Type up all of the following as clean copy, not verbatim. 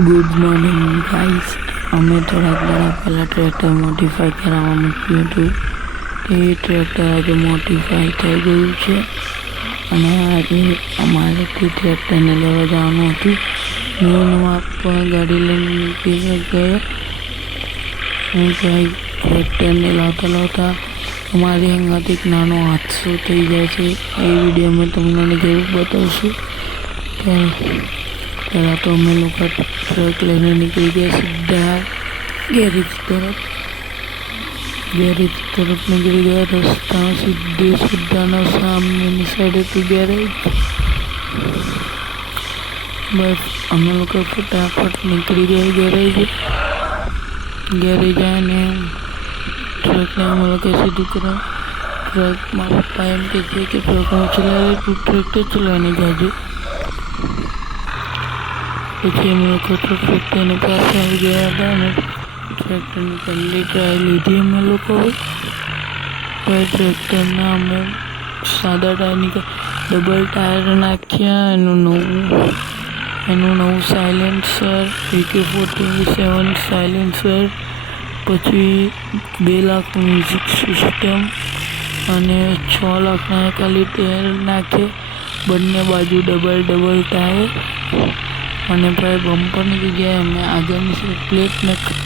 Good morning guys. અમે થોડાક દાડા પહેલાં ટ્રેક્ટર મોડિફાઈ કરાવવા મૂક્યું હતું. તે ટ્રેક્ટર આજે મોડિફાઈ થઈ ગયું છે અને આજે અમારે તે ટ્રેક્ટરને લેવા જવાનું હતું. મેં પણ ગાડી લઈને નીકળી ગયા. હું ભાઈ ટ્રેક્ટરને લાવતા અમારી હંગાથી એક નાનો હાદસો થઈ જાય છે. એ વિડીયો અમે તમને જરૂર બતાવશું. પહેલાં તો અમે લોકો ટ્રક લઈને નીકળી ગયા સીધા ગેરેજ તરફ નીકળી ગયા. રસ્તા સીધાના સામેની સાઈડે હતું ગેરેજ. બસ અમે લોકો ફટાફટ નીકળી ગયા ગેરેજ આવીને ટ્રકને અમે લોકો સીધું કર્યા. ટ્રકમાં પપ્પા એમ કહે છે કે ટ્રકમાં ચલાવે તું ટ્રેક્ટર ચલાવીને જાજે. પછી અમે લોકો ટ્રેક્ટરની પાસે આવી ગયા હતા અને ટ્રેક્ટરની પહેલી ટ્રાય લીધી અમે લોકોએ. પછી ટ્રેક્ટરના અમે સાદા ટાયરની ડબલ ટાયર નાખ્યા. એનું નવું સાયલેન્સર AK-47 સાયલેન્સર, પછી 2 લાખ મ્યુઝિક સિસ્ટમ અને 6 લાખના ખાલી ટાયર નાખે. બંને બાજુ ડબલ ટાયર અને ભાઈ બમ્પરની જગ્યાએ અમે આગળની પ્લેટ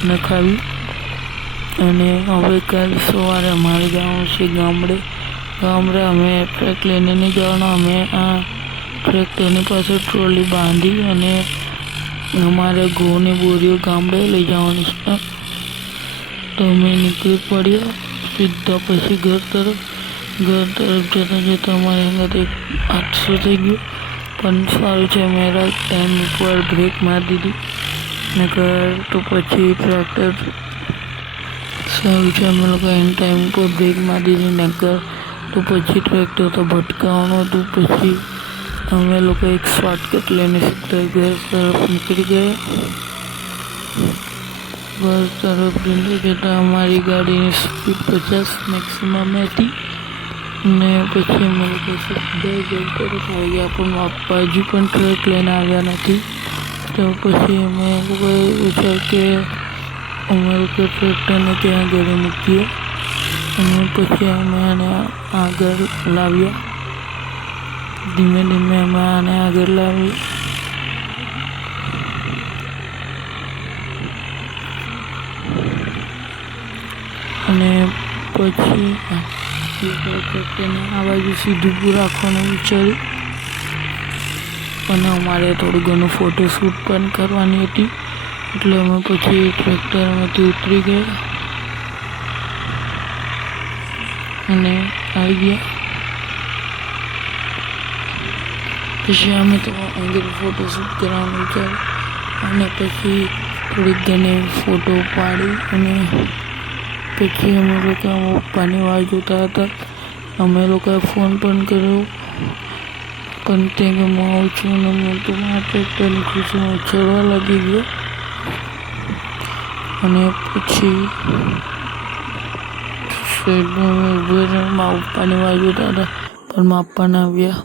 નખાવી. અને હવે કાલ સવારે અમારે જવાનું છે ગામડે. અમે ટ્રેક લઈને નહીં જવાનું. અમે આ ટ્રેક્ટરની પાસે ટ્રોલી બાંધી અને અમારે ઘઉંની બોરીઓ ગામડે લઈ જવાની છે. તો અમે નીકળી પડ્યા સીધા પછી ઘર તરફ જતાં અમારે અહીંયા એક હાદસો થઈ ગયો. પણ સારું છે મેં રાઈટ ટાઈમ ઉપર બ્રેક મારી દીધી. નકર તો પછી ટ્રેક્ટર સારું છે અમે લોકો એન ટાઈમ ઉપર બ્રેક મારી દીધી. નકર તો પછી ટ્રેક્ટર તો ભટકાવાનું હતું. પછી અમે લોકો એક શોર્ટકટ લઈને સીધા ઘર તરફ નીકળી ગયા. ઘર તરફ નીકળી જતાં અમારી ગાડીની સ્પીડ 50 મેક્સિમમ હતી. ને પછી અમે લોકો સીધા ઘર તરફ આવી ગયા. પણ પપ્પા હજુ પણ ટ્રક લઈને આવ્યા નથી. તો પછી અમે લોકોએ વિચાર કે અમે લોકો ટ્રેક્ટરને ત્યાં ઘરે મૂકીએ અને પછી અમે આને આગળ લાવ્યા. ધીમે અમે આને આગળ લાવી અને પછી ટ્રેક્ટરને આ બાજુ સીધું રાખવાનું વિચાર્યું. અને અમારે થોડું ઘણું ફોટોશૂટ પણ કરવાની હતી એટલે અમે પછી ટ્રેક્ટરમાંથી ઉતરી ગયા અને આવી ગયા. પછી અમે તો અંદર ફોટોશૂટ કરવાનું વિચાર્યું અને પછી થોડીક ઘણી ફોટો પાડી અને પછી અમે લોકો પપ્પાની વાટ જોતા હતા. અમે લોકોએ ફોન પણ કર્યો પણ તે કે હું આવું છું ને હું તો મારા ટ્રેક્ટરની ખુશીમાં ચડવા લાગી ગયો. અને પછી સાઈડમાં અમે ઉભા રહીને મારા પપ્પાની વાટ જોતા હતા પણ મારા પપ્પા ના આવ્યા.